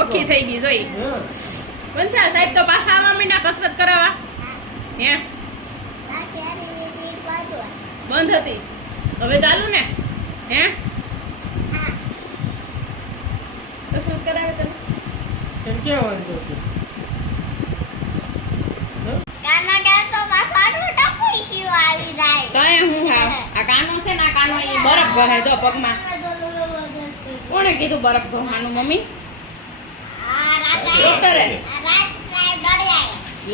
Okay થઈ ગઈ જોઈ પંચા સાહેબ તો પાછા આવવા માંડ્યા કસરત કરાવવા હે બંધ હતી હવે ચાલુ ને હે કસરત કરાવે તને કેમ કે વાંધો છે આ કાનો છે ને આ કાનો એ બરફ ભરે જો પગમાં કોણે કીધું બરફ ભરવાનું મમ્મી ડોક્ટરે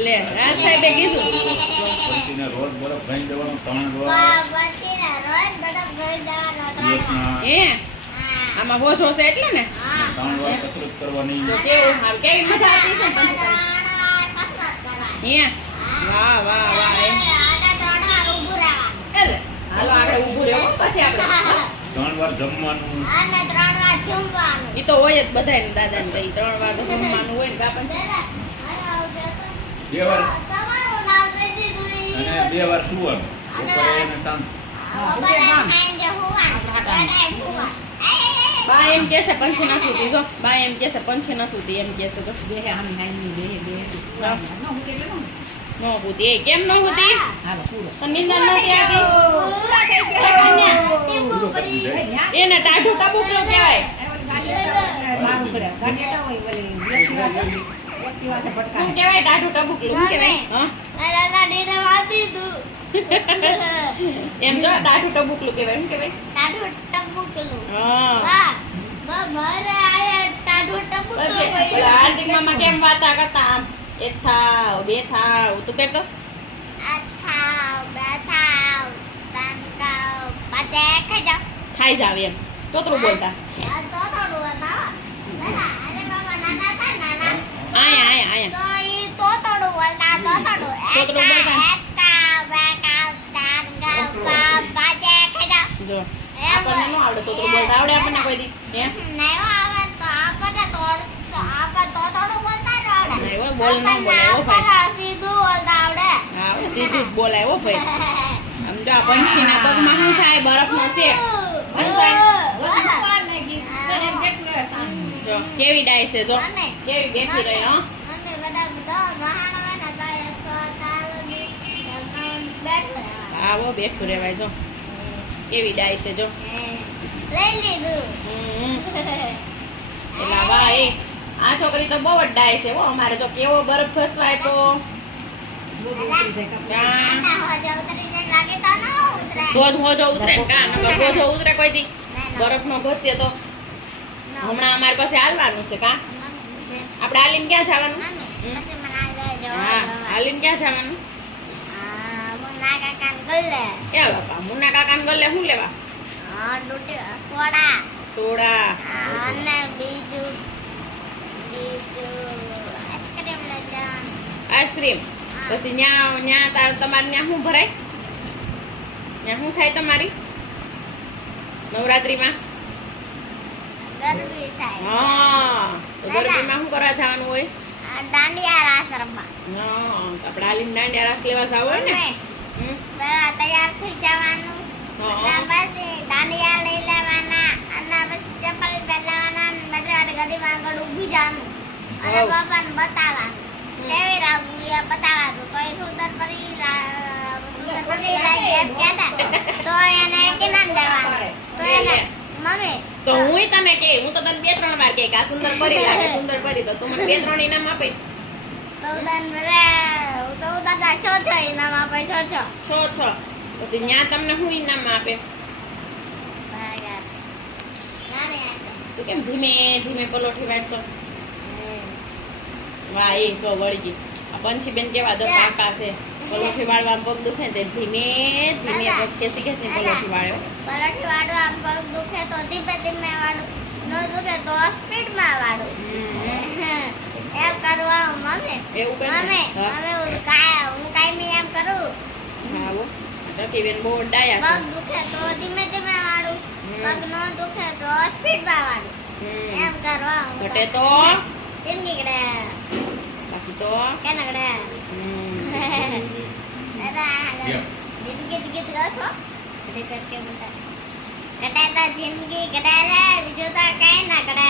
લે રાજ સાહેબે કીધું પછીને રોજ બરફ ભરી દેવાનો 3 હે આમાં બોજો છે એટલે ને 3 વાર કસરત કરવાની કેવું કેવી મજા આવતી છે હે વાહ વાહ વાહ એટલે હાલો આપણે ઊભું રહેવું પછી આપણે 3 વાર જમવાનું ઈ તો હોય જ બધાય ને દાદા ને 3 વાર તો જમવાનું હોય ને કાપન 2 વાર અને 2 વાર સુવાનું બપોરે અને સાંજ બા એમ કે છે પંછી નથી ઉતી જો બા એમ કે છે પંછી નથી ઉતી એમ કે છે જો નો ઉતી એ કેમ નો ઉતી તો નિંદર નથી આવી એને ટાઢું ટબુકલું કહેવાય શું કહેવાય ટાઢું ટબુકલું શું કહેવાય એમ જો ટાઢું ટબુકલું કહેવાય શું કહેવાય હાર્દિક મામા કેમ વાતા કરતા આમ 1 થાવ 2 થાવ તું કહેતો ખાઈ જાવ એમ તોતરું બોલતા આયા તોતરું બોલતા જો આપણને ન આવડે તોતરું બોલતા આવડે આપણને કોઈ દી હે બોલ ન બોલાય હા સીધું જ બોલાય હો ભાઈ આમ જો આ પંછીના પગમાં શું થાય બરફનો શેક જો કેવી ડાય છે જો કેવી બેઠી રહી હો આવો બેઠું રહેવાય જો કેવી ડાય છે જો એલા વાહ એ આ છોકરી તો બહુ જ ડાય છે હો અમારે જો કેવો બરફ ઘસવાય તો હોજો ઉતરે ને કા હોજો ઉતરે કોઈ દી બરફ નો ઘસીએ તો હમણાં અમારી પાસે હાલવાનું છે કા આપણે હાલીને ક્યાં જવાનું હા હાલીને ક્યાં જવાનું એ બાપા મુન્ના કાકા ને ગલ્લે શું લેવા સોડા આઈસ્ક્રીમ પછી ન્યા તમારે ન્યા શું ભરાય ન્યા શું થાય તમારી નવરાત્રીમાં હા તો ગરબીમાં શું કરવા જવાનું હોય દાંડિયા રાસ રમવા આપણે હાલીને દાંડિયા રાસ લેવા જાવ હોય ને પેલા તૈયાર થઈ જવાનું પછી દાંડિયા લઈ લેવાના અને પછી ચપ્પલ પહેરવાના બધા ગલીમાં આગળ ઊભી જવાનું અને બાપાને બતાવવાનું કેવી રાખવું એ બતાવવાનું કોઈ સુંદર પરી લાગી એમ કહેતા તો એને કેનાન દેવાનું તો એને મમ્મી તો હું તને કે હું તો તને 2-3 વાર કે આ સુંદર પરી લાગે સુંદર પરી તો તું મને 2-3 ઇનામ આપે તો દાદા 6 ઇનામ આપે 6 પછી ન્યા તમને શું ઇનામ આપે તું કેમ ધીમે ધીમે પલોઠી વાળશો વાહ એ જો વળી ગઈ આ પંછી બેન કેવા દો કાકા છે પલોઠી વાળવામાં પગ દુખે ને ધીમે ધીમે પગ ખેંચી ખેંચી પલોઠી વાળ્યો પલોઠી વાળવા પગ દુખે તો ધીમે ધીમે વાળું ન દુખે તો સ્પીડમાં વાળું એમ કરવા મમ્મી એવું કરે મમ્મી હું કાયમી એમ કરું હા વો ચકી બેન બહુ ડાયા પગ દુખે તો ધીમે ધીમે વાળું પગ ન દુખે તો સ્પીડમાં વાળું એમ કરવા ઘટે તો જિંદગી કડે બાકી તો કેન કડે દાદા જિંદગી ગીત ગાઓ છો રિપેર કે બતા તો જિંદગી કડે રે બીજું તો કઈ ના કડે.